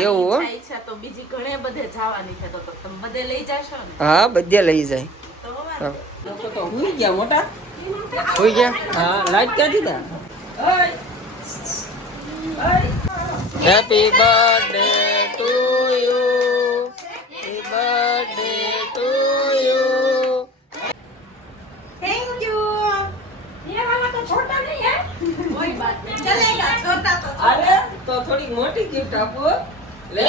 એવું હો ઈચ્છા તો બીજી ઘણે બધે જવાની છે તો તો તમે બધે લઈ જાશો ને હા બધે લઈ જાય તો વાંધો હા. લોકો તો હુઈ ગયા મોટા હોઈ ગયા હા લાઈટ ક્યાં દીધા happy birthday to you happy birthday to you thank you ये वाला तो छोटा नहीं है कोई बात नहीं चलेगा छोटा तो અરે તો થોડી મોટી ગિફ્ટ આપો લે.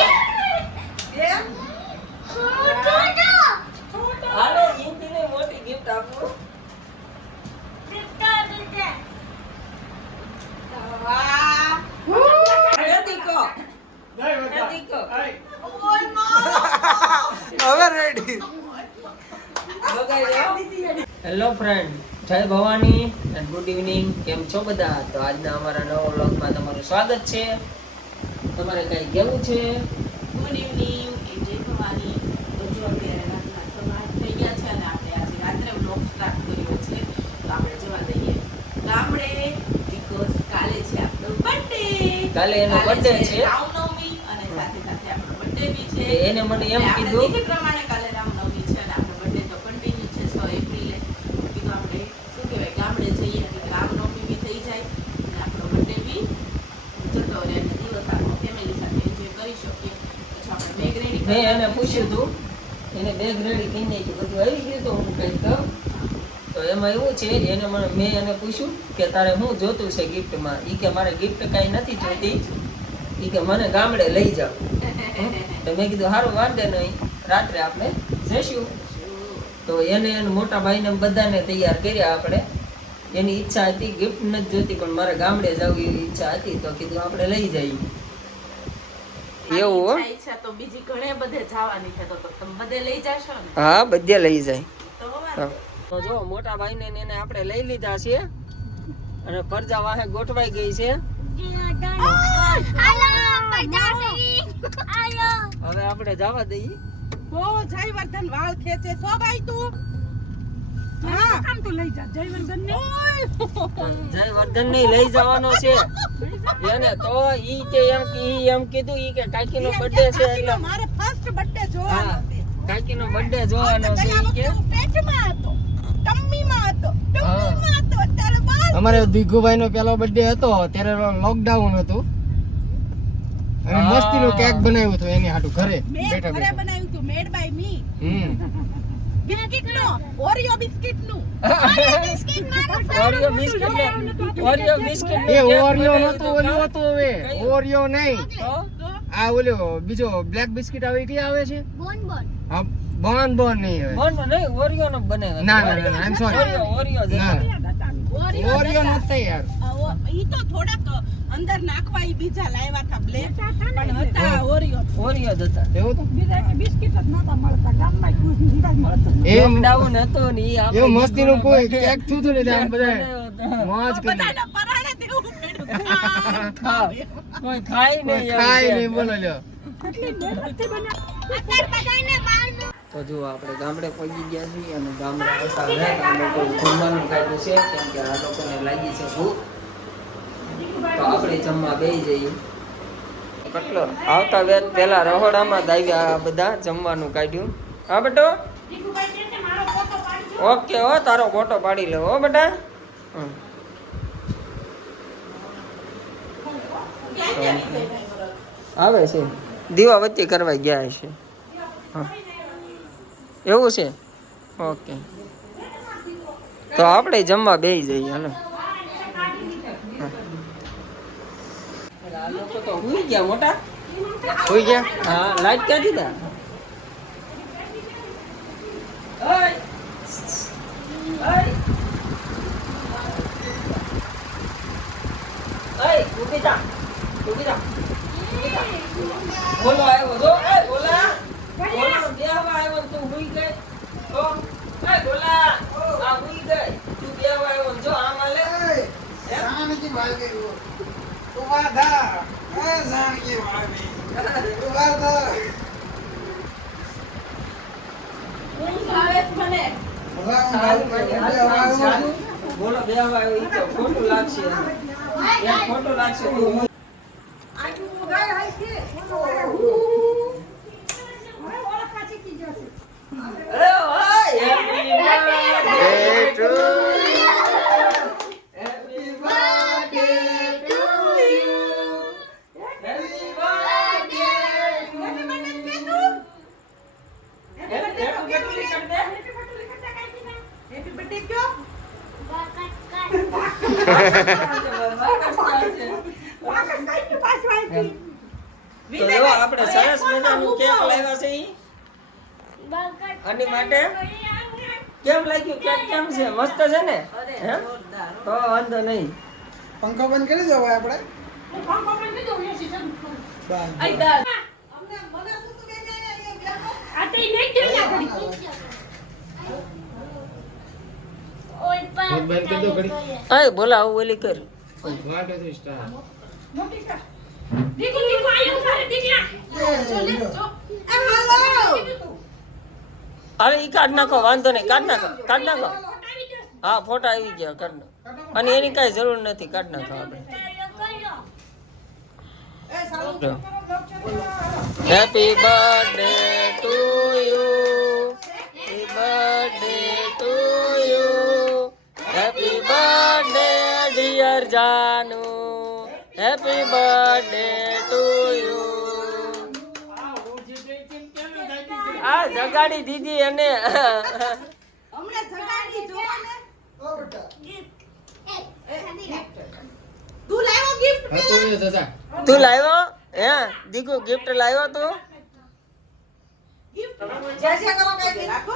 હાલો ઇન્દીને મોટી ગિફ્ટ આપો. પ્રતીકો પ્રતીકો હવે રેડી. હેલો ફ્રેન્ડ જય ભવાની એન્ડ ગુડ ઇવનિંગ કેમ છો બધા? તો આજના અમારા નવા વ્લોગમાં તમારું સ્વાગત છે. તમારે કઈ કેવું છે? ગુડ ઇવનિંગ એ જય ભવાની. જો અત્યારે રાતના સવાર થઈ ગયા છે અને આપણે આજે રાત્રે વ્લોગ સ્ટાર્ટ કર્યો છે. તો આપણે જવા દઈએ. ગામડે બીકોઝ કાલે છે આપણો બર્થડે કાલે એનો birthday છે. રામનવમી અને સાથે સાથે આપણો બર્થડે બી છે. એને મને એમ કીધું તિથિ પ્રમાણે કાલે રામનવમી છે અને આપણો બર્થડે તો કન્ટિન્યુ છે 6 એપ્રિલે કીધું આપણે શું કહેવાય ગામડે જઈએ એટલે રામનવમી બી થઈ જાય અને આપણો બર્થડે બી જતો રહે અને દિવસ આપણો ફેમિલી સાથે એન્જોય કરી શકીએ પછી આપણે બેગ રેડી મેં એને પૂછ્યું હતું એને બેગ રેડી કરી નાખી, બધું આવી ગયું તો હું કંઈક કહું. તો એમાં એવું છે, એને મને, મેં એને પૂછ્યું કે તારે શું જોતું છે ગિફ્ટમાં એ કે મારે ગિફ્ટ કાંઈ નથી જોઈતી. એ કે મને ગામડે લઈ જાઓ. તો મેં કીધું સારું વાંધે નહીં. રાત્રે આપણે જઈશું. તો એને એને મોટા ભાઈને બધાને તૈયાર કર્યા આપણે. એની ઈચ્છા હતી ગિફ્ટ નથી જોતી પણ મારે ગામડે જવું એવી ઈચ્છા હતી, તો કીધું, આપણે લઈ જઈએ. એવું ઈચ્છા તો બીજી ઘણે બધે જવાની છે તો તમે બધે લઈ જાશો ને? હા બધે લઈ જાય. તો જો મોટા ભાઈને ને એને આપણે લઈ લીધા છે. અને પરજા વાહે ગોઠવાઈ ગઈ છે. હવે આપણે જવા દઈએ. બહુ જયવર્ધન વાળ ખેંચે સો ભાઈ તું. કામ તો લઈ જા જયવર્ધન ને લઈ જવાનો છે. એને તો ઈ કે એમ ઈ એમ કીધું ઈ કે કાકી નો બર્થડે છે એટલે મારે ફર્સ્ટ બર્થડે જોવાનો છે. કાકી નો બર્થડે જોવાનો છે ઈ કે. પેટમાં હતો ટમ્મીમાં હતો ટમ્મીમાં હતો અત્યારે બાર અમારે દીઘુભાઈ નો પેલો બર્થડે હતો ત્યારે લોકડાઉન હતું. અને મસ્તી નું કેક બનાવ્યું હતું એની હાટુ ઘરે બેઠા બેઠા. બનાવ્યું હતું made by me. Hmm. Biscuit નો ઓરિયો બિસ્કિટનું ઓરિયો બિસ્કિટ ને ઓરિયો બિસ્કિટ એ ઓરિયો નતો ઓલિયો હતો હવે. ઓરિયો નહીં. આ ઓલ્યો બીજો બ્લેક બિસ્કિટ આવે ઈ આવે છે? હા બોન બોન નહીં હવે બોન નહીં ઓરિયો નો બનાવ્યો ના ના ના I am sorry Oreo Oreo જ ના. ઓરિયો ઓરિયો નતો યાર. ઈ તો થોડાક અંદર નાખવા ઈ બીજા લાવ્યા હતા બ્લેક પણ હતા ઓરિયો. ઓરિયો જ હતા. એવું તો? એમ? લોકડાઉન હતો ને ઈ આપણે એવું મસ્તી નું કોઈ કેક થયું હતું ને આમ બધા મોજ કરી. બધાને પરાણે દેવું મેળવું. કોઈ ખાય નહીં ખાય નહીં બોલો લ્યો. તો જો આપણે ગામડે પહોંચી ગયા છીએ અને ગામડે જમવાનું કાઢ્યું છે? કેમ કે આ લોકોને લાગી છે ભૂખ. તો આપણે જમવા બેસી જઈએ. કેટલો? આવતા વેત પેલા રહોડામાં જ આવ્યા આ બધા જમવાનું કાઢ્યું. હા, બેટો? ઓકે, હો, તારો ફોટો પાડી લે હો, બેટા. આવે છે. દીવા વચ્ચે કરવા ગયા છે. એવું છે? ઓકે. તો આપણે જમવા બેસી જઈએ, હાલો આ લોકો તો હુઈ ગયા મોટા હુઈ ગયા હા લાઈટ ક્યાં દીધા ઓય! ઓય! ઓય, ઊભી થા. ઊભી થા. ઊભી થા. બોલો આવ્યો જો એ બોલા બોલો બેહવા આવ્યો તું હુઈ ગઈ તો એ બોલા આ હુઈ ગઈ તું આવ્યો જો આમ. બોલો બે તો ખોટું લાગશે. ખોટું લાગશે તું આટલું ગાય હાય છે. તો જો આપણે સરસ મજાનું કેક લાવ્યા છે ઈ. આની માટે કેમ લાગ્યું? કેક કેમ છે? મસ્ત છે ને? હે? તો વાંધો નહીં. પંખો બંધ કરી દો આપણે. બંધ કરી દો ઘડી અય બોલા આવું ઓલી કર. One two three star? અરે ઈ કાઢ નાખો વાંધો નહીં કાઢ નાખો કાઢ નાખો. હા ફોટા આવી ગયા કાઢ નાખો. અને એની કાંઈ જરૂર નથી કાઢ નાખો આપણે. Happy birthday to you happy birthday dear Janu. Happy birthday to you આ જગાડી દીદી અને તું લાવ્યો હે દીકુ ગિફ્ટ લાવ્યો તું? કેક ખવડાવો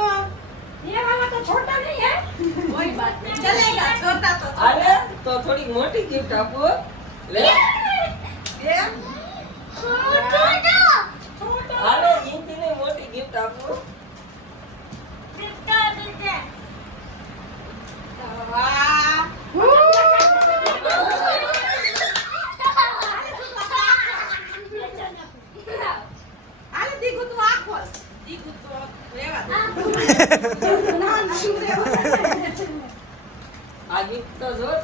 ये वाला तो छोटा नहीं है कोई बात नहीं चलेगा छोटा तो अरे तो थोड़ी मोटी गिफ्ट आपको ले ये छोटा छोटा अरे इतनी मोटी गिफ्ट आपको गिफ्ट का देते वाह જો તું दे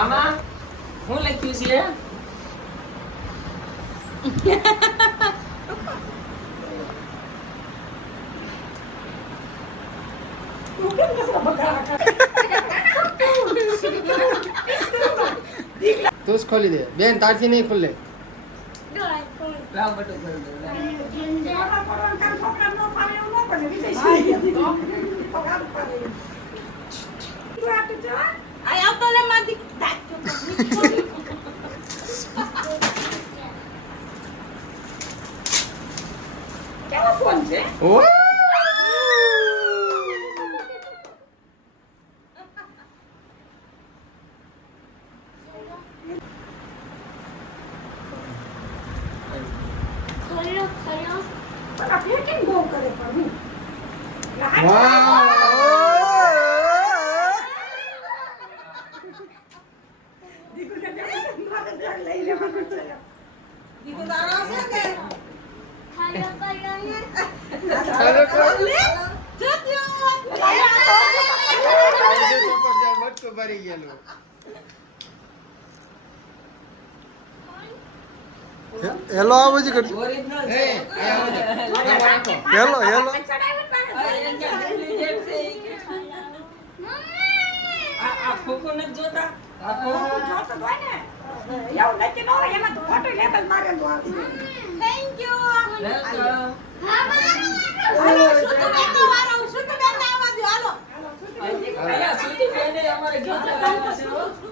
આમાં હું લખ્યું છે? તું જ ખોલી દે. બેન તારથી નહીં ખુલે. લાવ બટુ ખોલી દઉં, લાવ. ફોટા પાડવાનું કામ છોકરાને ન ફાવે એવું ન બને. વિજય સિંહ. તો કામ કરે. તું આટલું જો. કેવો ફોન છે ઓ પણ આ packing બહુ કરે પણ હું. એટલે હાથ- વાહ દીકરીને દેવાનું, મારે બેગ લઈ લેવાનું છે. ચાલો તો બટકું ભરી ગયેલું હેલો આવો જ કરજો. હેલો હેલો ચડાવ્યું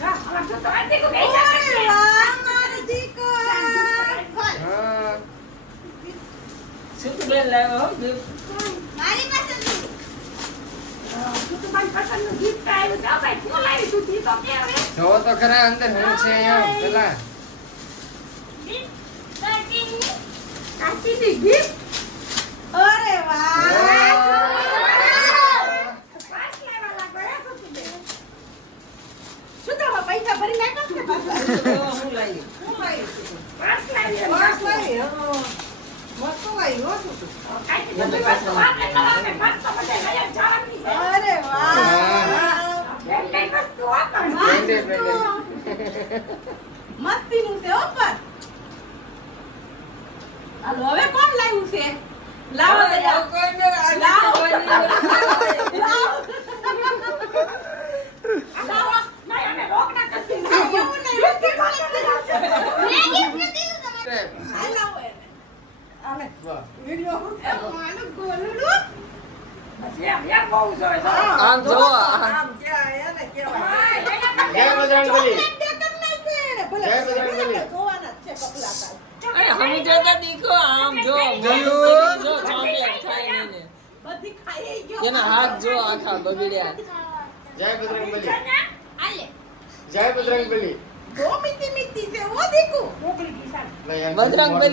ખોખું જોતો જ તો. અહીંયા લાવ્યા છે હો. છે એની કાકી હાટુ. એ આ છે બેન છે અરે પૈસા ભરી નાખો હું લાવી અરે વાહ! મસ્તીનું છે હો પણ. હાલો, હવે કોણ લાવ્યું છે? લાવો. લાવો. આમ જો જય બજરંગબલી જય બજરંગબલી. જોવાના છે કપલા. અરે હમી જતા દીકો આમ જો જોયું? જો ચોકલેટ ખાઈ ને. બધી ખાઈ ગયો. એના હાથ જો આખા બગડ્યા. જય બજરંગબલી આલે. જય બજરંગબલી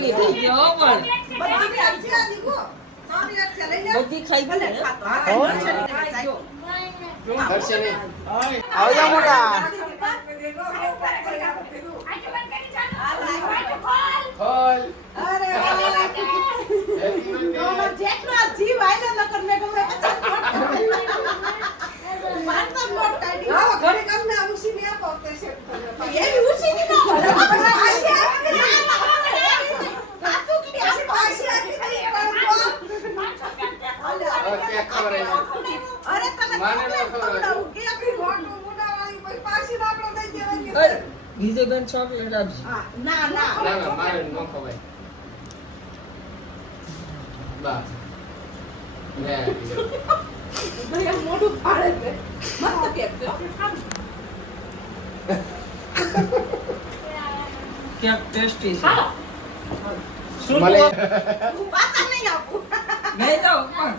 છે થઈ ગયો પણ. બધી ખાઈ છે દીકુ બધી ખાઈ ભલે ખાતો. આ દર્શનને ખાઈ. હરશે નહીં આવજો મોટા. ખોલ. અરે વાહ. જેટલો જીવ આયલો નકર મેં ગમે પચાસ નોટ કાઢી. ન છે અરે ન ચોકલેટ ખવડાવ્યું. ખવડાવું કે અરે, બીજો બેન ચોકલેટ આપજો. હા, ના ના. ના ના મારે ન ખવાય. બસ. લે ભાઈ મોઢું પાડે છે. મસ્ત કેક છે. ટેસ્ટી છે. શું મળે હું પાછા નહીં આપું. ગઈ તો પણ.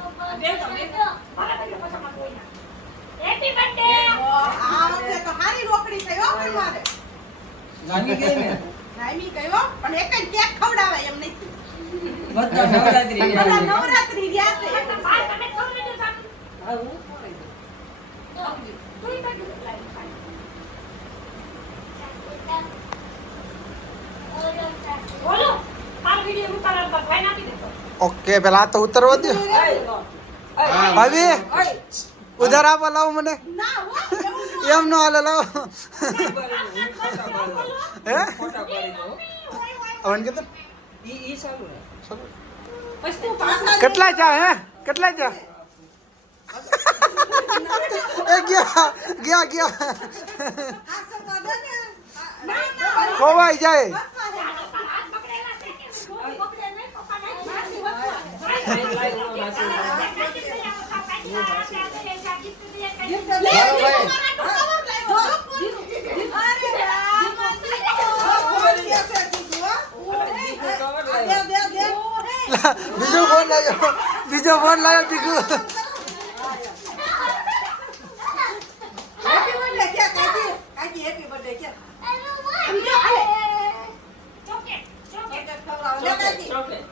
આ તો હારી રોકડી થઈ હો પણ મારે. જામી ગઈ ને નામી ગયો પણ એક જ કેક ખવડાવે એમ નહીં. બધા નવરાત્રી બધા નવરાત્રી રહ્યા છે. હા, હું ઓકે પેલા તો ઉતરવા દો. ભાભી ઉધાર આપો લાવો મને. ના હો એવું ન એમ નો હાલે લાવો હું ફોટા પાડું. હે ફોટા પાડી દઉં. આવન કે ઈ ઈ સારું ને કેટલા ચા હે કેટલા ચા એ ગયા ગયા ગયા ખોવાઈ જાય હાલો ભાઈ બીજો ફોન લાવ્યો બીજો ફોન લાવ્યો દીકુ ચોકલેટ ચોકલેટ છે ચોકલેટ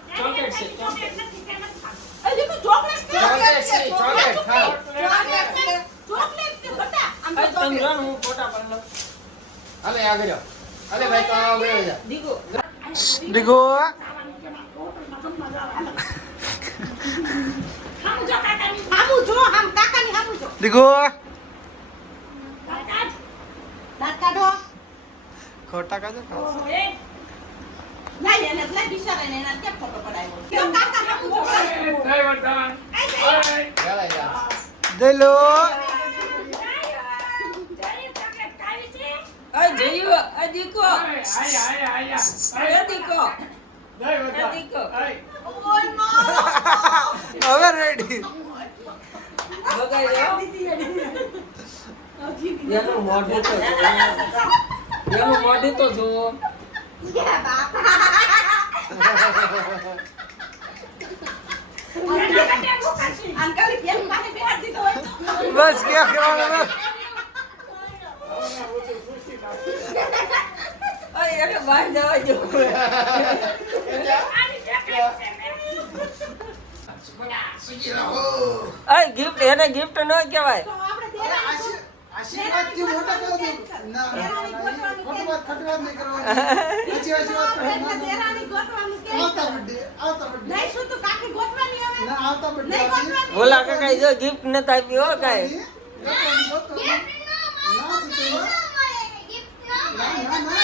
ચોકલેટ છે. ચોકલેટ ખાઓ અરે, તમે જાઓ ને હું ફોટા પાડી લઉં. હાલે આગળ જાઓ હાલે ભાઈ તો આગળ જા દીકો દીકુ આમું જો આમ કાકાની આમું જો દીકુ દાંત કાઢો ખોટા કાજો ઓહો, એ. લાય એને લાય બિચારાને એના કેમ ફોટો પડાવ્યો કેમ કાકા હામું જો જય લો. આ જઈયો આ દીકો. આ દીકો. આ દીકો. હવે રેડી એનું મોઢું તો એનું મોઢું તો જુઓ. બસ ક્યાં કરવાનું આ એને બહાર જવા જો આ ગિફ્ટ એને ગિફ્ટ ન કહેવાય. બોલા કાકા જો ગિફ્ટ નતા આપી હો કાંઈ.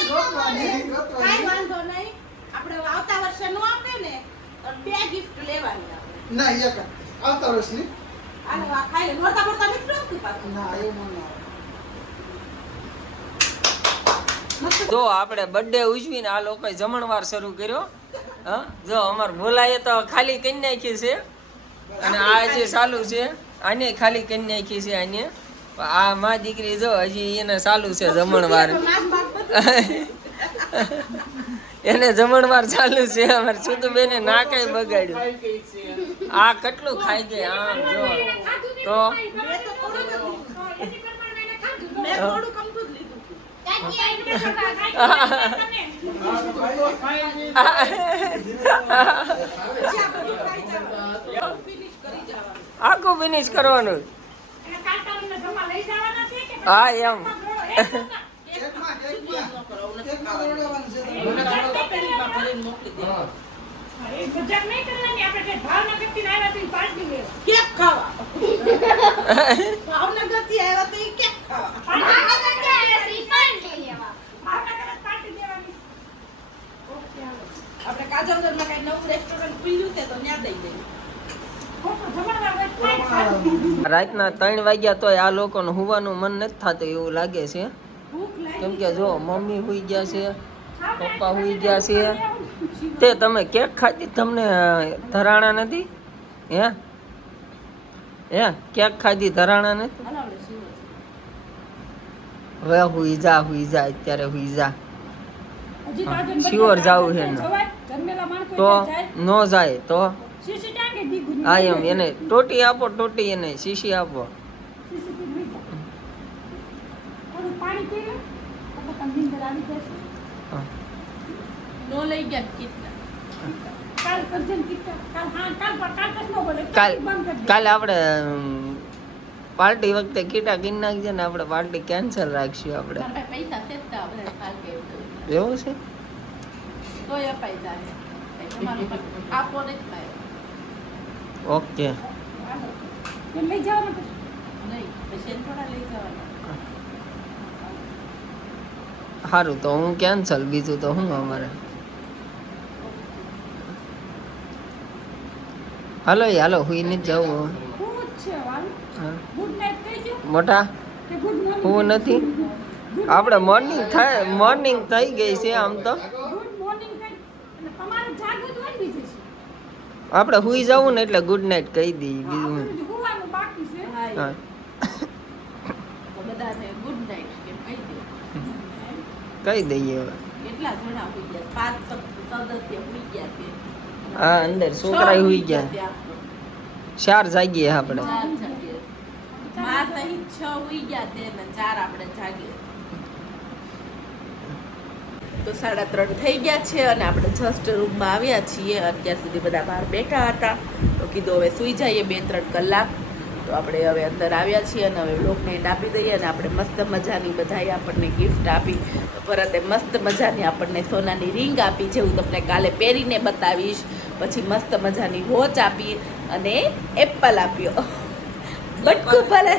કાંઈ વાંધો નહીં. આપણે આવતા વર્ષે નો આપે ને બે ગિફ્ટ લેવાની. ના એક આવતા વર્ષની. ખાઈ લે. નોરતા પડતા નથી પાછું? ના એવું મને જો આપણે બર્થડે ઉજવીને આ લોકોએ જમણવાર શરૂ કર્યો હા? જો અમાર બોલાય તો ખાલી કરી નાખી છે. અને આ જે ચાલુ છે આને ખાલી કરી નાખી છે આને. આ મા દીકરી જો હજી એને ચાલુ છે જમણવાર. એને જમણવાર ચાલુ છે. અમારે સુધુ બેને ના કઈ બગાડ્યું આ કેટલું ખાઈ ગઈ? આમ જો. તો. આખું ફિનિશ કરવાનું. હા એમ. મોકલી દે. કેક આવ્યા તો ઈ કેક ખાવા. આપણે કાજલગઢમાં કઈ નવું રેસ્ટોરન્ટ ખુલ્યું છે તો ત્યાં દઈ દઈએ. રાતના ત્રણ વાગ્યા તોય આ લોકોને હોવાનું મન નથી થતું એવું લાગે છે. કેમ કે જો મમ્મી હોઈ ગયા છે પપ્પા હોઈ ગયા છે. તે તમે કેક ખાધી? તમને ધરાણા નથી? હે? હે? કેક ખાધી ધરાણા નથી. હવે હુઈ જા હુઈ જા અત્યારે હુઈ જા. શ્યોર જાવું છે તો ન જાય તો? આ એમ એને ટોટી આપો ટોટી એને શીશી આપો. નો લઈ ગયા. કાલ કાલે આપણે પાર્ટી વખતે કીટા કિન નાખજે ને આપણે પાર્ટી કેન્સલ રાખશું આપણે. એવું છે. ઓકે. નહીં પછી થોડા લઈ જવાના. સારું તો હું કેન્સલ બીજું તો શું અમારે? હાલો હાલો હુઈ નથી જવું હા. મોટા? હું નથી. આપણે મોર્નિંગ થાય મોર્નિંગ થઈ ગઈ છે આમ તો. આપણે હુઈ જવું ને એટલે ગુડ નાઇટ કહી દઈએ બીજું. હું. કહી દઈએ હવે. હા અંદર છોકરા હુઈ ગયા. ચાર જાગીએ આપણે. તો સાડા ત્રણ થઈ ગયા છે અને આપણે જસ્ટ રૂમમાં આવ્યા છીએ. અત્યાર સુધી બધા બહાર બેઠા હતા. તો કીધું હવે સૂઈ જઈએ બે ત્રણ કલાક. તો આપણે હવે અંદર આવ્યા છીએ અને હવે લોકને એન્ડ આપી દઈએ અને આપણે મસ્ત મજાની બધાએ આપણને ગિફ્ટ આપી. ભરતે મસ્ત મજાની આપણને સોનાની રિંગ આપી છે હું તમને કાલે પહેરીને બતાવીશ. પછી મસ્ત મજાની વોચ આપી અને એપલ આપ્યો. બટકું ભરે.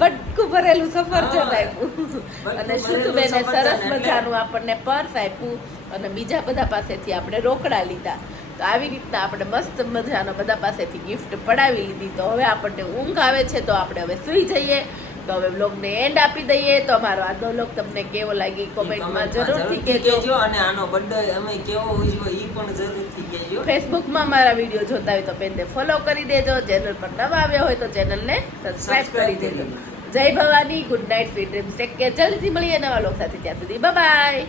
બટકું ભરેલું સફરજન આપ્યું. અને બટકું શું બેને સરસ મજાનું આપણને પર્સ આપ્યું અને બીજા બધા પાસેથી આપણે રોકડા લીધા. તો આવી રીતના આપણે મસ્ત મજાનો બધા પાસેથી ગિફ્ટ પડાવી લીધી. તો હવે આપણને ઊંઘ આવે છે તો આપણે હવે સૂઈ જઈએ. તો હવે બ્લોગને એન્ડ આપી દઈએ તો અમારો આજનો બ્લોગ તમને કેવો લાગી કોમેન્ટમાં જરૂરથી કહેજો. અને આનો બર્થડે અમે કેવો ઉજવો એ પણ જરૂરથી કહેજો. ફેસબુકમાં મારા વીડિયો જોતા હોય તો પેનને ફોલો કરી દેજો. ચેનલ પર નવા આવ્યા હોય તો ચેનલને સબસ્ક્રાઇબ કરી દેજો. જય Bhavani good night sweet dreams take care જલ્દી મળીએ નવા લોક સાથે. ત્યાં સુધી બાય